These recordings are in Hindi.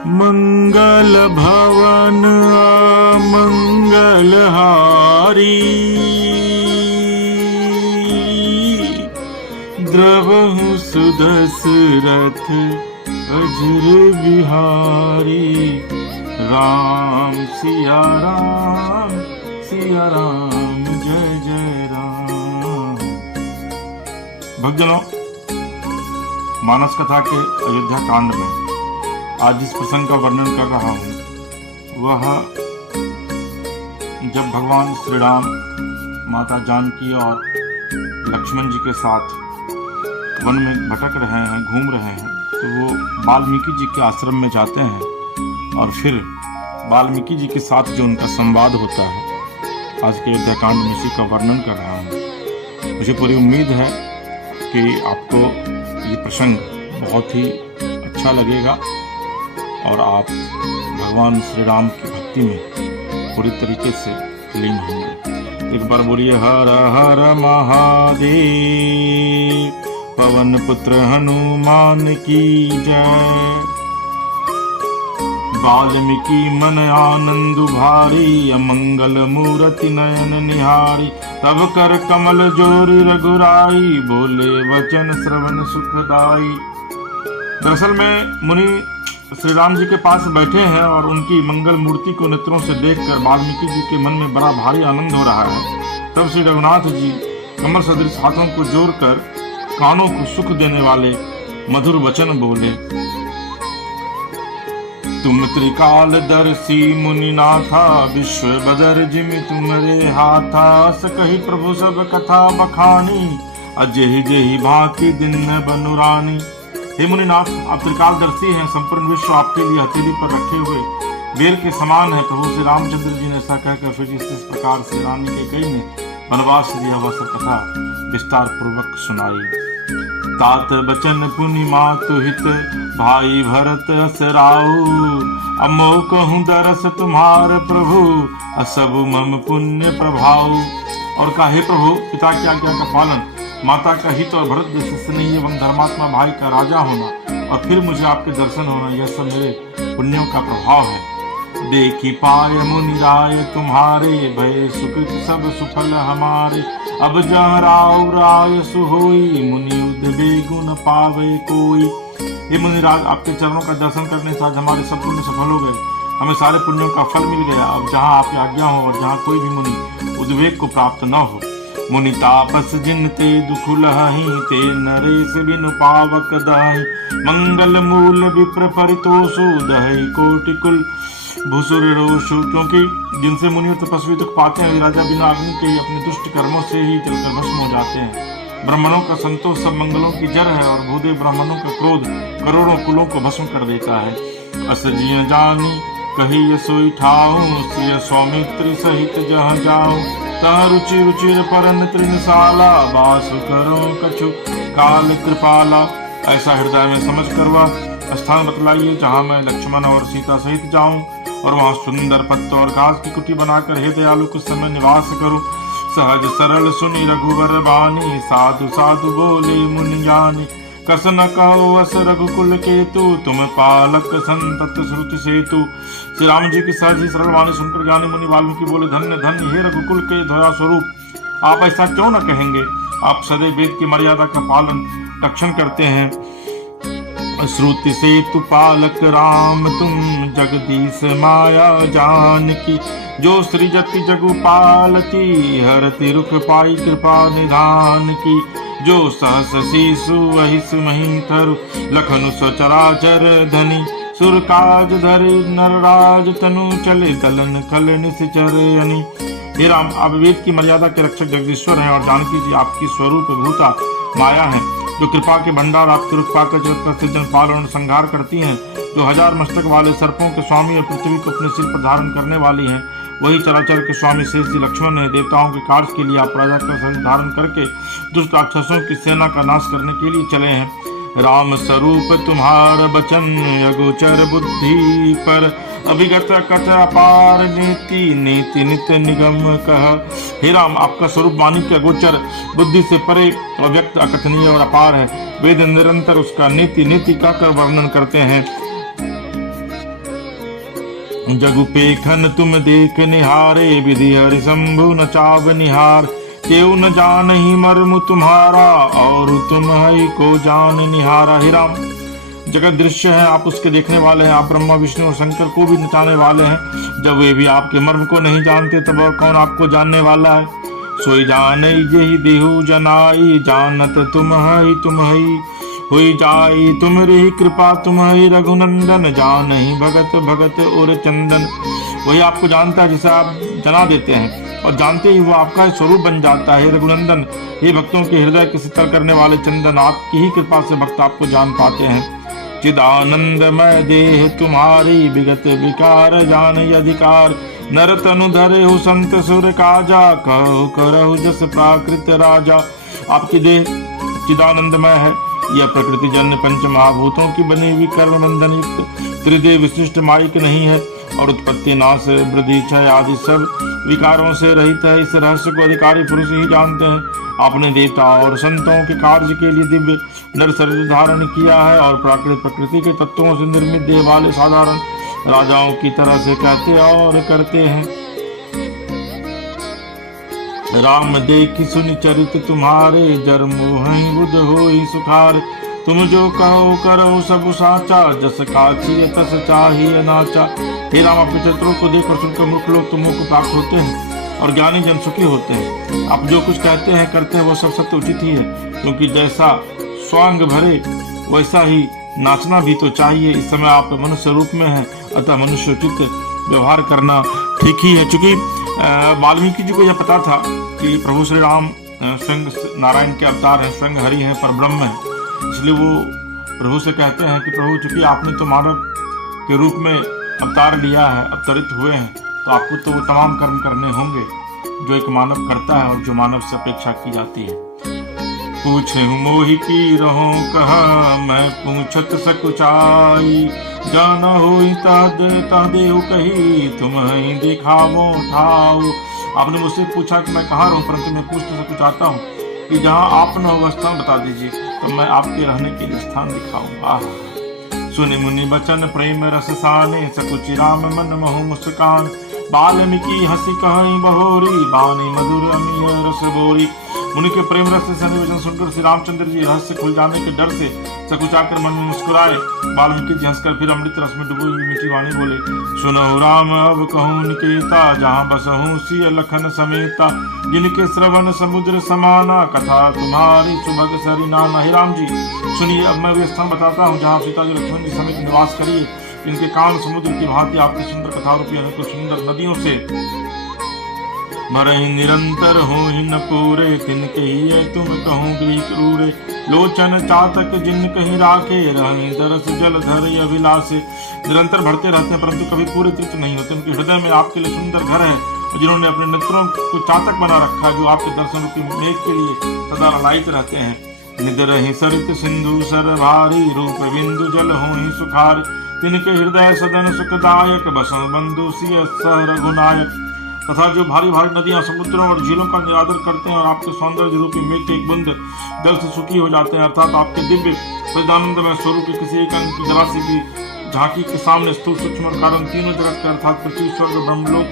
मंगल भवन मंगलहारी द्रवहु सुदशरथ अजर बिहारी। राम सिया राम जय जय राम। भक्तजनों, मानस कथा के अयोध्या कांड में आज जिस प्रसंग का वर्णन कर रहा हूँ वह जब भगवान श्री राम माता जानकी और लक्ष्मण जी के साथ वन में भटक रहे हैं, घूम रहे हैं, तो वो वाल्मीकि जी के आश्रम में जाते हैं और फिर वाल्मीकि जी के साथ जो उनका संवाद होता है, आज के अयोध्या कांड में इसी का वर्णन कर रहा हूँ। मुझे पूरी उम्मीद है कि आपको ये प्रसंग बहुत ही अच्छा लगेगा और आप भगवान श्री राम की भक्ति में पूरी तरीके से लीन होंगे। एक बार बोलिए हर हर महादेव, पवन पुत्र हनुमान की जय। वाल्मीकि मन आनंद भारी, अमंगल मूरति नयन निहारी। तब कर कमल जोरी रघुराई, बोले वचन श्रवण सुखदाई। दरअसल में मुनि श्री राम जी के पास बैठे हैं और उनकी मंगल मूर्ति को नेत्रों से देखकर वाल्मीकि जी के मन में बड़ा भारी आनंद हो रहा है। तब श्री रघुनाथ जी कमल सदृश हाथों को जोड़कर कानों को सुख देने वाले मधुर वचन बोले। तुम त्रिकालदर्शी मुनिनाथा, विश्व बदर जिमि तुम्हारे हाथा। सकहि प्रभु सब कथा बखानी, अजेहि जेहि भांति दिन बनुरानी। हे मुनिनाथ, आप त्रिकालदर्शी हैं, संपूर्ण विश्व आपके लिए हथेली पर रखे हुए बेर के समान है। प्रभु श्री रामचंद्र जी ने ऐसा कहकर फिर इस प्रकार से रानी के कई ने वनवास लिया वह सब कथा विस्तार पूर्वक सुनाई। तात बचन पुनि मातु हित, भाई भरत असराऊ। अमो कहूँ दरस तुम्हार प्रभु, असब मम पुण्य प्रभाव। और कहे प्रभु, पिता की आज्ञा का पालन, माता का हित और भरत जैसे स्नेही एवं धर्मात्मा भाई का राजा होना और फिर मुझे आपके दर्शन होना, यह सब मेरे पुण्यों का प्रभाव है। देखी पाय मुनि राय तुम्हारे, भय सुकृत सब सुफल हमारे। अब जह राव राय सुहोई, मुनि उद्वे गुण पावे कोई। ये मुनि राज, आपके चरणों का दर्शन करने से आज हमारे सब पुण्य सफल हो गए, हमें सारे पुण्यों का फल मिल गया। अब जहाँ आपकी आज्ञा हो और जहाँ कोई भी मुनि उद्वेग को प्राप्त न हो। मुनि तापस जिन ते दुख लहि, ते नरेश बिनु पावक दाहि। मंगल मूल विप्र परितोषु, दहि कोटि कुल भूसुर रोषु। क्योंकि जिनसे मुनि तपस्वी दुख पाते हैं, वे राजा बिना अग्नि के अपने दुष्ट कर्मों से ही जलकर भस्म हो जाते हैं। ब्राह्मणों का संतोष सब मंगलों की जड़ है और भूदेव ब्राह्मणों का क्रोध करोड़ों कुलों को भस्म कर देता है। अस जिय जानी कही सोई ठाऊं, सिय सौमित्र सहित जहाँ जाऊं। तह रुचि रुचिर परन त्रिनशाला, बास करो कछु काल कृपाला। ऐसा हृदय में समझ कर वह स्थान बतलाइए जहाँ मैं लक्ष्मण और सीता सहित जाऊं और वहाँ सुंदर पत्तों और घास की कुटी बनाकर हे दयालु कुछ समय निवास करूं। सहज सरल सुनी रघुवर बानी, साधु साधु बोले मुनि जानी। कस न कहो अस रघुकुल केतु, तुम पालक संतत श्रुति सेतु। श्री राम जी की सहज सरल वाणी सुनकर ज्ञानी मुनि वाल्मीकि बोले, धन्य धन्य हे रघुकुल के धया स्वरूप, आप ऐसा क्यों न कहेंगे? आप सदैव वेद की मर्यादा का पालन रक्षण करते हैं। श्रुति सेतु पालक राम तुम, जगदीश माया जानकी। जो सृजति जगु पालती, हरति रुख पाई कृपा निधान की। जो सहस शिशु वहिस महिंथरु, लखनु सचराचर धनी। सुर काज धरि नरराज तनु, चले दलन खल निश्चर यनि। हे राम, आप वेद की मर्यादा के रक्षक जगदीश्वर हैं और जानकी जी आपकी स्वरूप भूता माया है, जो कृपा के भंडार आपके रुख पाकर जगत का सृजन पालन और संहार करती हैं। जो हजार मस्तक वाले सर्पों के स्वामी और पृथ्वी को अपने सिर पर धारण करने वाली हैं। वही चराचर के स्वामी शेष जी लक्ष्मण ने देवताओं के कार्य के लिए आप राजा का शरीर धारण करके दुष्ट राक्षसों की सेना का नाश करने के लिए चले हैं। राम स्वरूप तुम्हार बचन, अगोचर बुद्धि पर। अभिगत कथ अपार नीति, नीति नित्य निगम कह। हे राम, आपका स्वरूप वाणी के अगोचर, बुद्धि से परे, अव्यक्त, अकथनीय और अपार है। वेद निरंतर उसका नीति नीति कहकर वर्णन करते हैं। जगु पेखन तुम देख निहारे, विधि हरि शंभु न चाव निहार। केउ न जान ही मर्म तुम्हारा, और तुम हई को जान निहारा। हे राम, जगत दृश्य है, आप उसके देखने वाले हैं। आप ब्रह्मा विष्णु और शंकर को भी नचाने वाले हैं। जब वे भी आपके मर्म को नहीं जानते, तब और कौन आपको जानने वाला है। सोई जानई जेहि देहु जनाई, जानत तुम हई हुई जाई। तुमरी कृपा तुम हई रघुनंदन, जानहि भगत भगत और चंदन। वही आपको जानता है जिसे आप जना देते हैं, और जानते ही वो आपका स्वरूप बन जाता है। रघुनंदन, हे भक्तों के हृदय के शीतल करने वाले चंदन, आपकी ही कृपा से भक्त आपको जान पाते हैं। चिदानंदमय देह तुम्हारी, विगत विकार जानहि अधिकार। नर तनु धरे हो संत सुर काजा, कहो करहु जस प्राकृत राजा। आपकी देह चिदानंदमय है, यह प्रकृति जन्य पंच महाभूतों की बनी हुई कर्म बंधन युक्त त्रिदेह विशिष्ट माइक नहीं है, और उत्पत्ति नाश वृद्धि क्षय आदि सब विकारों से रहित है। इस रहस्य को अधिकारी पुरुष ही जानते हैं। आपने देवता और संतों के कार्य के लिए दिव्य नर शरीर धारण किया है, और प्राकृतिक प्रकृति के तत्वों से निर्मित देह वाले साधारण राजाओं की तरह से कहते और करते हैं। राम देखि सुनि चरित तुम्हारे, जर मोहि बुध होई सुखार। तुम जो कहो करो सब साचा, जस काछी तस चाहिए नाचा। हे राम, आपके चरित्रों को देखकर सुनकर मूर्ख लोग तुमको को प्राप्त होते हैं, और ज्ञानी जन सुखी होते हैं। आप जो कुछ कहते हैं करते हैं वो सब सत्य उचित ही है, क्योंकि जैसा स्वांग भरे वैसा ही नाचना भी तो चाहिए। इस समय आप मनुष्य रूप में हैं, अतः मनुष्य उचित व्यवहार करना ठीक ही है। चूंकि वाल्मीकि जी को यह पता था कि प्रभु श्री राम स्वयं नारायण के अवतार हैं, स्वयं हरि हैं, पर ब्रह्म है, इसलिए वो प्रभु से कहते हैं कि प्रभु, चूंकि आपने तो मानव के रूप में अवतार लिया है, अवतरित हुए हैं, तो आपको तो वो तमाम कर्म करने होंगे जो एक मानव करता है और जो मानव से अपेक्षा की जाती है। पूछे मोहि की रहो कहा, मैं पूछत सकुचाई। जाना होई तह देहु कही, तुम ही दिखावो ठाऊ। आपने मुझसे पूछा कि मैं कहाँ रहूं, परंतु मैं पूछ तो चाहता हूँ कि जहाँ आप न हो वह स्थान बता दीजिए, तो मैं आपके रहने के लिए स्थान दिखाऊंगा। सुनि मुनि बचन प्रेम रस साने, सकुचि राम मन मोह मुस्कान। वाल्मीकि हंसी कहीं बहोरी, बानी मधुर अमीय रस बोरी। मुनि के प्रेम रस से वचन सुनकर श्री रामचंद्र जी रहस्य खुल जाने के डर से सकुचाकर मन में मुस्कुराए। वाल्मीकि जी हंसकर फिर अमृत रस में डूबी हुई मीठी वाणी बोले, सुनो राम अब कहूँ निकेता, जहाँ बसहूँ सिय लखन समेता। जिनके श्रवण समुद्र समाना, कथा तुम्हारी सुभग सरिनाना। हे राम जी सुनिए, अब मैं वे स्थान बताता हूँ जहाँ सीता जी लक्ष्मण जी समेत निवास करिए। इनके कान समुद्र की भांति आपकी सुंदर कथा रूपी अनेकों सुंदर नदियों से मरहि निरंतर हो न पूरे। तिनके ही तुम कहूँ गृह क्रूरे, लोचन चातक जिन कहीं राखे। रहनि दरस जल धर अभिलाषे। निरंतर बढ़ते रहते हैं परंतु कभी पूरे तृप्त नहीं होते। उनके हृदय में आपके लिए सुंदर घर है, जिन्होंने अपने नेत्रों को चातक बना रखा है, जो आपके दर्शन रूपी मेघ के लिए सदा ललायित रहते हैं। निदरहि सरित सिंधु सर भारी, रूप बिंदु जल होहि सुखार। तिनके हृदय सदन सुखदायक, बसं बंधु सिय सह रघुनायक। तथा जो भारी भारी नदियां समुद्रों और झीलों का निरादर करते हैं और आपके सौंदर्य रूपी मेघ के एक बूंद जल से सुखी हो जाते हैं, अर्थात आपके दिव्य सच्चिदानंदमय स्वरूप के किसी एक अंग की जरासी की झांकी के सामने स्थूल सूक्ष्म और कारण तीनों जगत के अर्थात पृथ्वी स्वर्ग ब्रह्मलोक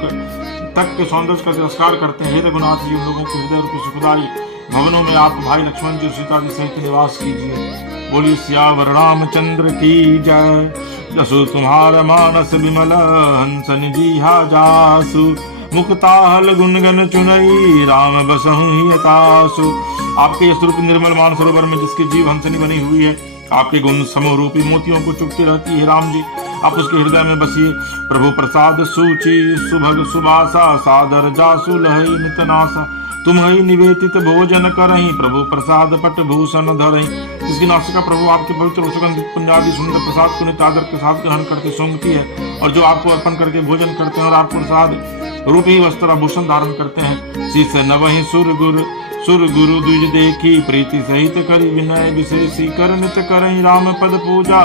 तक के सौंदर्य का तिरस्कार करते हैं। हे रघुनाथ जी, उन लोगों के हृदय रूपी सुखदायी भवनों में आप भाई लक्ष्मण जी सीता जी सहित निवास कीजिए। बोलिए सियावर रामचंद्र की जय। जसु तुम्हारा मानस विमल, हंस निजीहा जासु। मुक्ताहल गुणगन चुनई, राम बसहु ही यतासु। आपके यश रूपी निर्मल मानसरोवर में जिसकी जीव हंसनी बनी हुई है, आपके गुण समूह रूपी मोतियों को चुपती रहती है। राम जी, आप उसके हृदय में बसिए। प्रभु प्रसाद सूची सुभग सुबासा, सादर जासु लहई नितनासा। तुम ही निवेदित भोजन करही, प्रभु प्रसाद पट भूषण धरही। जिसकी नासिका प्रभु आपके पवित्र सुगंधित पुण्यादि सुंदर प्रसाद को नित्य आदर के साथ ग्रहण करके सूंघती है, और जो आपको अर्पण करके भोजन करते हैं और आपको प्रसाद रूपी वस्त्र आभूषण धारण करते हैं। शीस नवहि सुर गुरु द्विज देखी, प्रीति सहित करी विनय विशेषी। कर नित करहि राम पद पूजा,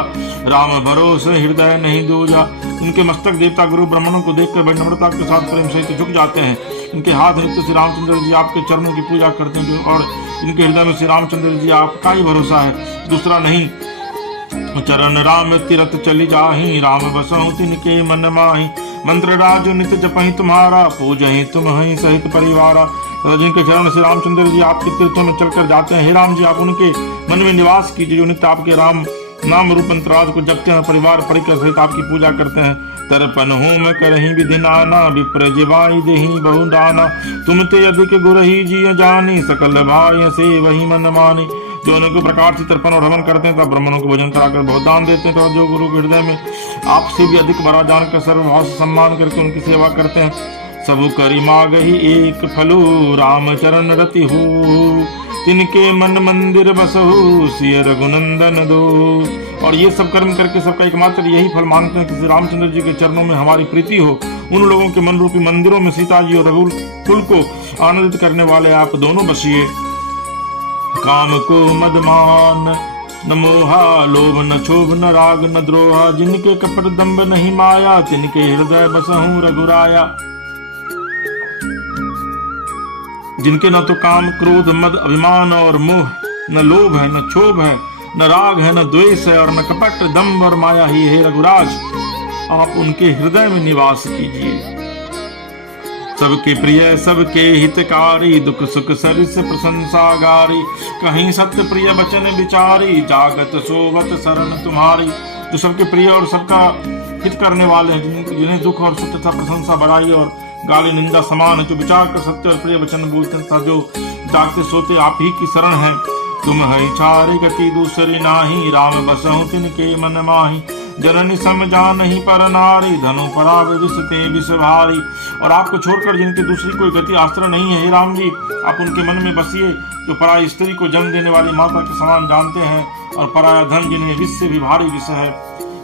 राम भरोसे हृदय नहीं दूजा। इनके मस्तक देवता गुरु ब्राह्मणों को देखकर बड़ी नम्रता के साथ प्रेम सहित झुक जाते हैं। इनके हाथ नित्य श्री रामचंद्र जी आपके चरणों की पूजा करते हैं, और इनके हृदय में श्री रामचंद्र जी आपका ही भरोसा है, दूसरा नहीं। चरण राम तीरथ चली जाही, राम बसहु तिनके मन माही। मंत्र राज नित्य जपहि तुम्हारा, पूजहि तुम ही सहित परिवारा। जिनके चरण श्री रामचंद्र जी आपके तीर्थों में चलकर जाते हैं, हे राम जी आप उनके मन में निवास कीजिए। जो नित्य आपके राम नाम रूप मंत्राज को जपते हैं, परिवार परिकर सहित आपकी पूजा करते हैं। तर्पण होम करहि विधि नाना, विप्र जिवाई देहि बहु दाना। तुम ते अधिक गुरहि जिय जानी, सकल भाई से वही मन मानी। जो अनेकों प्रकार से तर्पण और हवन करते हैं, तब ब्राह्मणों को भोजन कराकर बहुत दान देते हैं। तो जो गुरु के हृदय में आपसे भी अधिक बड़ा जानकर सर्वभाव से सम्मान करके उनकी सेवा करते हैं, सबु करि मागहि एक फलु, राम चरण रति हो। तिनके मन मंदिर बसहु, सिय रघुनंदन दो। और ये सब कर्म करके सबका एकमात्र यही फल मांगते हैं कि श्री रामचंद्र जी के चरणों में हमारी प्रीति हो। उन लोगों के मन रूपी मंदिरों में सीता जी और रघुकुल को आनंदित करने वाले आप दोनों बसिए। काम को मदमान न मोहा, लोभ न क्षोभ न राग न द्रोहा। जिनके कपट दंभ नहीं माया, तिनके हृदय बसहु रघुराया। जिनके न तो काम क्रोध मद अभिमान और मोह, न लोभ है न क्षोभ है, न राग है न द्वेष है, और न कपट दंभ और माया ही है। रघुराज आप उनके हृदय में निवास कीजिए। सबके प्रिय सबके हितकारी, दुख सुख सरिस प्रशंसागारी। कहीं सत्य प्रिय वचन विचारी, जागत सोवत शरण तुम्हारी। जो सबके प्रिय और सबका हित करने वाले हैं, जिन्हें दुख और सुख तथा प्रशंसा बड़ाई और गाली निंदा समान है, जो विचार कर सत्य और प्रिय वचन बोलते तथा जो जागते सोते आप ही की शरण है। तुम है चारे गति दूसरी नाही, राम बसहु तिनके मन माही। जननी सम जानहि पर नारी, धनु पराग विषते विष भारी। और आपको छोड़कर जिनकी दूसरी कोई गति आश्रय नहीं है, हे राम जी आप उनके मन में बसिए। जो पराई स्त्री को जन्म देने वाली माता के समान जानते हैं, और पराया धन जिन्हें विष से भी भारी विष है।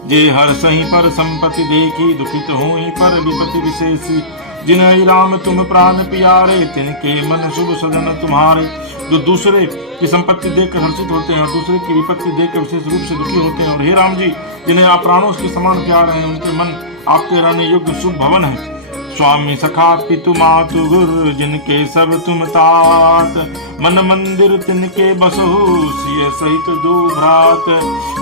जे हर सही पर संपत्ति देखी, दुखित होई पर विपत्ति विशेषी। जिन्हें राम तुम प्राण प्यारे, तिनके मन शुभ सदन तुम्हारे। जो दूसरे की संपत्ति देखकर हर्षित होते हैं और दूसरे की विपत्ति देखकर विशेष रूप से दुखी होते हैं, और हे राम जी जिन्हें आप प्राणों के समान प्यार हैं, उनके मन आपके रहने योग्य शुभ भवन है। स्वामी सखा पितु मातु गुरु, जिनके सब तुम तात। मन मंदिर तिनके बसहु, सिय सहित दो भ्रात।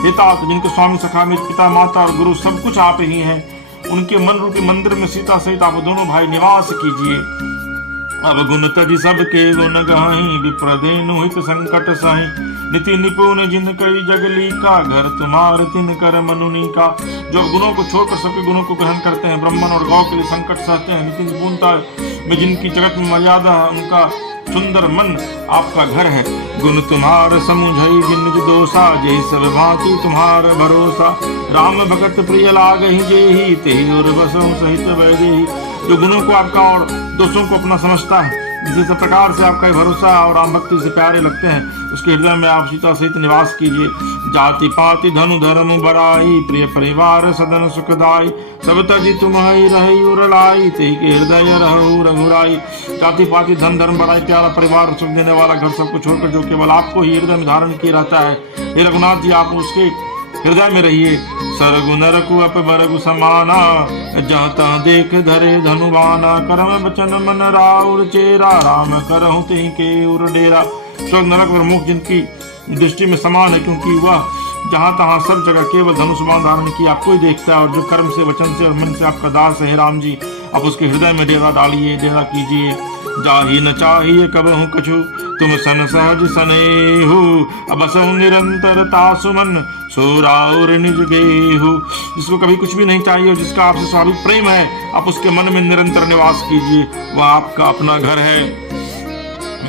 हितात जिनके स्वामी सखा में पिता माता और गुरु सब कुछ आप ही हैं, उनके मन रूपी मंदिर में सीता सहित आप दोनों भाई निवास कीजिए। अब गुण तजि सबके गुण गहि, विप्रदेनु हित संकट सहि। नीति निपुण जिन कई जगली का, घर तुम्हार तिन कर मनुनी का। जो गुणों को छोड़कर सबके गुणों को ग्रहण करते हैं, ब्राह्मण और गौ के लिए संकट सहते हैं, नीति निपुणता में जिनकी जगत में मर्यादा है, उनका सुंदर मन आपका घर है। गुण तुम्हार समुझई जिन दोषा, जय सब भांति तुम्हार भरोसा। राम भगत प्रिय लागहि जेहि, तेहि और बसहु सहित वैदेहि। जो गुणों को आपका और दोषों को अपना समझता है, जिस प्रकार से आपका भरोसा और राम भक्ति से प्यारे लगते हैं, उसके हृदय में आप सीता सहित निवास कीजिए। जाति पाति धनु धर्म बड़ाई, प्रिय परिवार सदन सुखदाई। सब तजी तुम्हारी रही उरलाई, तेहि के हृदय रहु रघुराई। जाति पाति धन धर्म बड़ाई, प्यारा परिवार, सुख देने वाला घर, सबको छोड़कर जो केवल आपको ही हृदय में धारण किए रहता है, हे रघुनाथ जी आप उसके हृदय में रहिए। सरगु नरकु अप बरगु समाना, जहाँ तहाँ देख धरे धनुबाना। कर्म वचन मन राउर चेरा, राम करहु तिहि के उर डेरा। स्वर्ग नरक और मोक्ष जिनकी दृष्टि में समान है, क्योंकि वह जहाँ तहाँ सब जगह केवल धनुष्मान धारण किया आपको ही देखता है। और जो कर्म से वचन से और मन से आपका दास है, राम जी आप उसके हृदय में डेरा डालिए, डेरा कीजिए। जाहि न चाहिए कबहु कछु, तुम सन सहज सनेहु। अबसहु निरंतर तासुमन, सोराउर निज गेहु। जिसको कभी कुछ भी नहीं चाहिए, जिसका आपसे स्वाभाविक प्रेम है, आप उसके मन में निरंतर निवास कीजिए, वह आपका अपना घर है।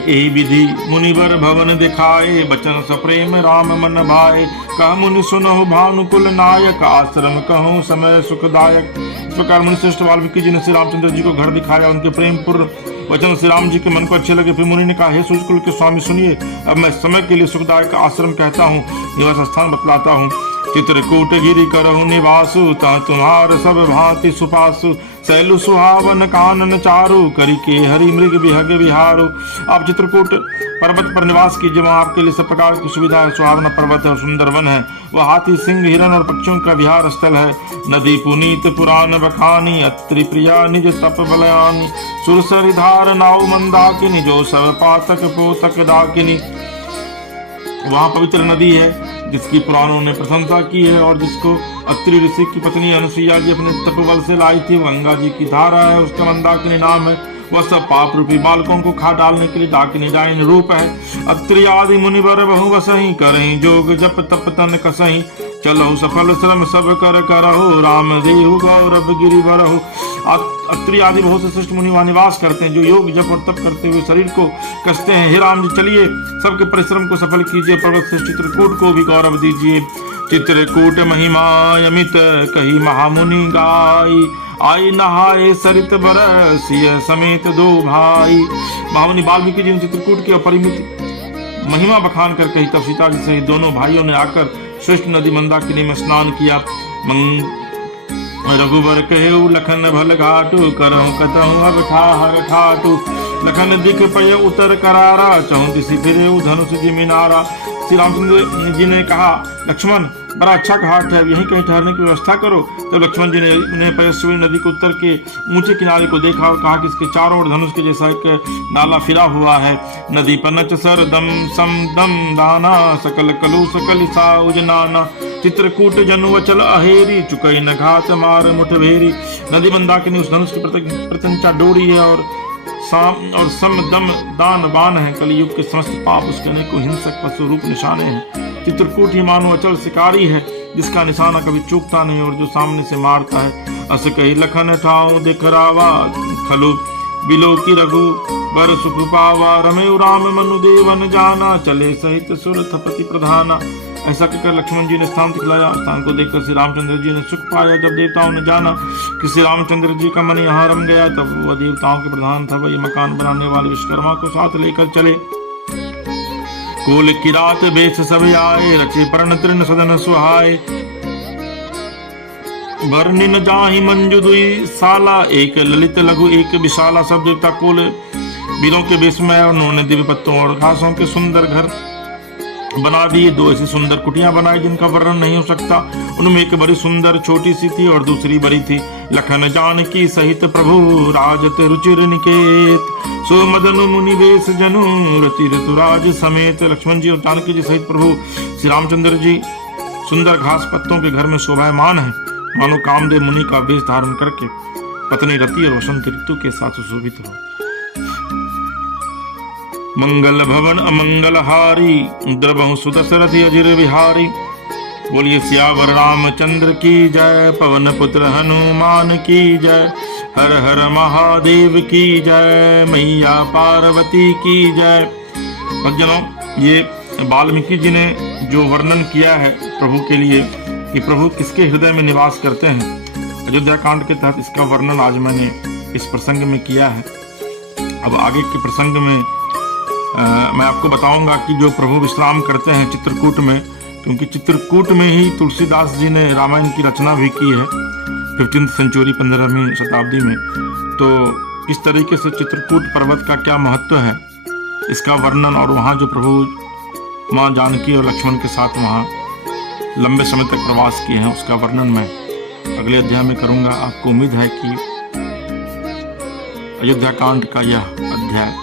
ए विधि मुनिवर भवन दिखाए, बचन सप्रेम राम मन भाए। कह मुनि सुनहु भानुकुल नायक, आश्रम कहूँ समय सुखदायक। इस प्रकार मुनि श्रेष्ठ वाल्मीकि जी ने श्री रामचंद्र जी को घर दिखाया, उनके प्रेम पूर्ण वचन श्री राम जी के मन को अच्छे लगे। फिर मुनि ने कहा, हे सूर्यकुल के स्वामी सुनिए, अब मैं समय के लिए सुखदायक आश्रम कहता हूँ, निवास स्थान बतलाता हूँ। चित्रकूट गिरि करहु निवासु, ता तुम्हार सब भांति सुपासु। सैलु सुहावन कानन चारु, करी के हरि मृग विहग विहारो। आप चित्रकूट पर्वत पर निवास कीजिए, वहाँ आपके लिए सब प्रकार की सुविधा है। सुहावना पर्वत है और सुंदर वन है, वह हाथी सिंह हिरण और पक्षियों का विहार स्थल है। नदी पुनीत पुराण बखानी, अत्रि प्रिया निज तप बलयानी। सुरसरि धार नाव मंदाकिनी, जो सब पातक पोतक डाकिनी। वहाँ पवित्र नदी है, जिसकी पुराणों ने प्रशंसा की है और जिसको अत्रि ऋषि की पत्नी अनुसुईया जी अपने तपोबल से लाई थी, वो गंगा जी की धारा है, उसका मंदाकिनी नाम है। वह सब पाप रूपी बालकों को खा डालने के लिए डाकिनी डायन रूप है। अत्रि आदि मुनिवर बहु वसहि, करहि जोग जप तप तन कसहि, चलहु सफल श्रम सब कर करहु, राम देहु गौरव गिरि बरहु। अत्रि आदि बहुत से श्रेष्ठ मुनि वहां निवास करते हैं, जो योग जप और तप करते हुए शरीर को कसते हैं। हे राम जी, चलिए सबके परिश्रम को सफल कीजिए, पर्वत से चित्रकूट को भी गौरव दीजिए। चित्रकूट महिमा अमित, कही महामुनि गाई, आई नहाए सरित बरसिय समेत दो भाई। महामुनि वाल्मीकि जी ने चित्रकूट की अपरिमित महिमा बखान कर कही, तब सीता जी सहित दोनों भाइयों ने आकर श्रेष्ठ नदी मंदाकिनी में स्नान किया। रघुबर कहेऊ लखन भल घाटू, करहु कतहु अब ठाहर ठाटू। लखन दिख पय उतर करारा, चहु दिशि फिरेऊ धनुष जिमिनारा। श्री रामचंद्र जी ने कहा, लक्ष्मण बड़ा अच्छा घाट है, यहीं कहीं ठहरने की व्यवस्था करो। तब लक्ष्मण जी ने उन्हें पयस्विनी नदी के उत्तर के ऊंचे किनारे को देखा और कहा कि इसके चारों ओर धनुष के जैसा एक नाला फिरा हुआ है। नदी पनच सर दम सम दम दाना, सकल कलु सकल साउज नाना। चित्रकूट जनु अचल अहेरी, चुकई न घात मार मुठभेरी। नदी मंदाकिनी उस धनुष की प्रत्यंचा डोरी है और सम दम दान बान है। कलयुग के समस्त पाप उसके अनेकों हिंसक पशु रूप निशाने हैं। चित्रकूट ही मानो अचल शिकारी है, जिसका निशाना कभी चूकता नहीं और जो सामने से मारता है। अस कही लखन ठाऊ दिखरावा, खलु बिलो की रघु बर सुख पावा। रमेउ राम मनु देवन जाना, चले सहित सुर थपति प्रधाना। ऐसा कहकर लक्ष्मण जी ने स्थान दिखलाया। स्थान को देखकर श्री रामचंद्र जी ने सुख पाया। जब देवताओं ने जाना कि श्री रामचंद्र जी का मन यहाँ रम गया, तब वह देवताओं के प्रधान था वही मकान बनाने वाले विश्वकर्मा को साथ लेकर चले। कोल किरात बेस सब आए, रचे परण तृण सदन सुहाए। वर्णिन जाहि मंजु दुई साला, एक ललित लघु एक विशाला। सब देवता कोल बीरों के बेस में उन्होंने दिव्य पत्तों और घासों के सुंदर घर बना दिए। दो ऐसी सुंदर कुटियां बनाई जिनका वर्णन नहीं हो सकता। उनमें एक बड़ी सुंदर छोटी सी थी और दूसरी बड़ी थी। लखन जानकी सहित प्रभु, राजत रुचिर निकेत। सो मदन मुनि वेश जनु, रचि ऋतुराज समेत। लक्ष्मण जी और जानकी जी सहित प्रभु श्री रामचंद्र जी सुंदर घास पत्तों के घर में शोभायमान है, मानो कामदेव मुनि का वेश धारण करके पत्नी रति और वसंत ऋतु के साथ सुशोभित हो। मंगल भवन अमंगल हारी, द्रवहु सुदशरथि अजिर विहारी। बोलिए सियावर रामचंद्र की जय, पवन पुत्र हनुमान की जय। हर हर महादेव की जय, मैया पार्वती की जय। भक्तजनों, ये वाल्मीकि जी ने जो वर्णन किया है प्रभु के लिए कि प्रभु किसके हृदय में निवास करते हैं, अयोध्या कांड के तहत इसका वर्णन आज मैंने इस प्रसंग में किया है। अब आगे के प्रसंग में मैं आपको बताऊंगा कि जो प्रभु विश्राम करते हैं चित्रकूट में, क्योंकि चित्रकूट में ही तुलसीदास जी ने रामायण की रचना भी की है 15वीं सेंचुरी 15वीं शताब्दी में। तो इस तरीके से चित्रकूट पर्वत का क्या महत्व है, इसका वर्णन और वहाँ जो प्रभु माँ जानकी और लक्ष्मण के साथ वहाँ लंबे समय तक प्रवास किए हैं, उसका वर्णन मैं अगले अध्याय में करूँगा। आपको उम्मीद है कि अयोध्या कांड का यह अध्याय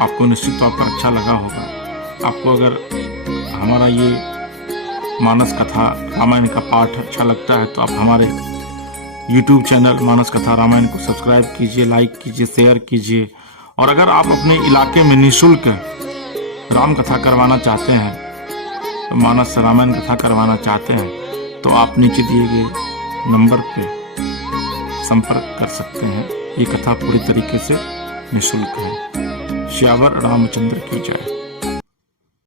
आपको निश्चित तौर पर अच्छा लगा होगा। आपको अगर हमारा ये मानस कथा रामायण का पाठ अच्छा लगता है तो आप हमारे YouTube चैनल मानस कथा रामायण को सब्सक्राइब कीजिए, लाइक कीजिए, शेयर कीजिए। और अगर आप अपने इलाके में निःशुल्क राम कथा करवाना चाहते हैं, मानस रामायण कथा करवाना चाहते हैं, तो आप नीचे दिए गए नंबर पे संपर्क कर सकते हैं। ये कथा पूरी तरीके से निःशुल्क है। श्यावर रामचंद्र की जय।